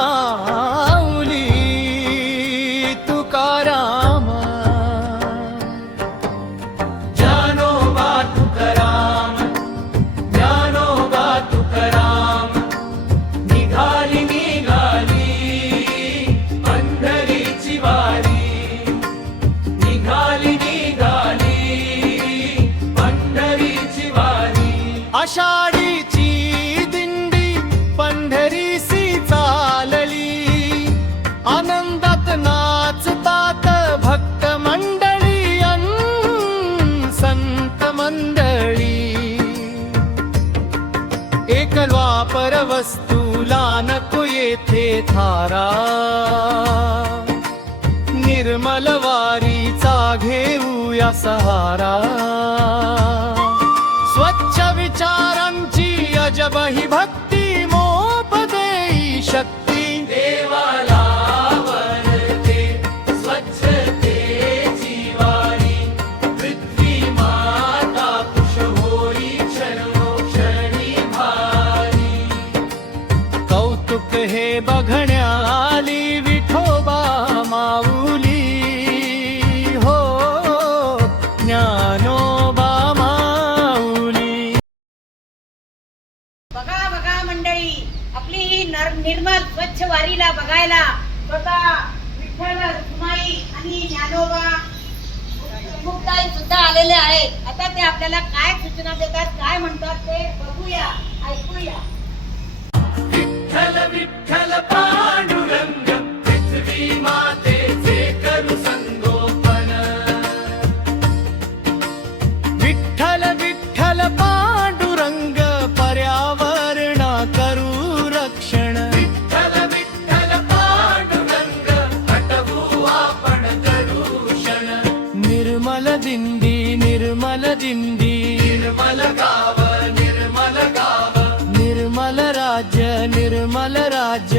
माऊली तुकाराम, ज्ञानोबा तुकाराम, ज्ञानोबा तुकाराम, निघाली निघाली पंढरीची वारी, निघाली निघाली पंढरीची वारी. आषाढीची दिंडी पंढरीसी चालली, आनंदात नाचतात भक्त मंडळी अन संत मंडळी. एकवापर वस्तूला नको येथे थारा, निर्मल वारीचा घेऊया सहारा. स्वच्छ विचारांची अजब ही भक्ती, मोपदेई शक्ती. देवाला वरते स्वच्छतेची वारी, पृथ्वी माता कुश होई क्षणोक्षणी भारी. कौतुक हे बघण्याली विठोबा माऊली, हो ज्ञानोबा माऊली. बघा बघा मंडळी, आपली ही निर्मल स्वच्छ वारीला बघायला स्वतः विठ्ठल रुक्माई आणि ज्ञानोबा मुक्ताई सुद्धा आलेले आहेत. आता ते आपल्याला काय सूचना देतात, काय म्हणतात ते बघूया, ऐकूया. विठ्ठल विठ्ठल पांडुरंग, पृथ्वी मातेचे करू संगोपन. विठ्ठल विठ्ठल पांडुरंग, पर्यावरण करू रक्षण. विठ्ठल विठ्ठल पांडुरंग, हटवू आपण कलुषण. निर्मल दिंडी निर्मल दिंडी, निर्मल गाव निर्मल गाव, निर्मल राज्य निर्मल राज्य.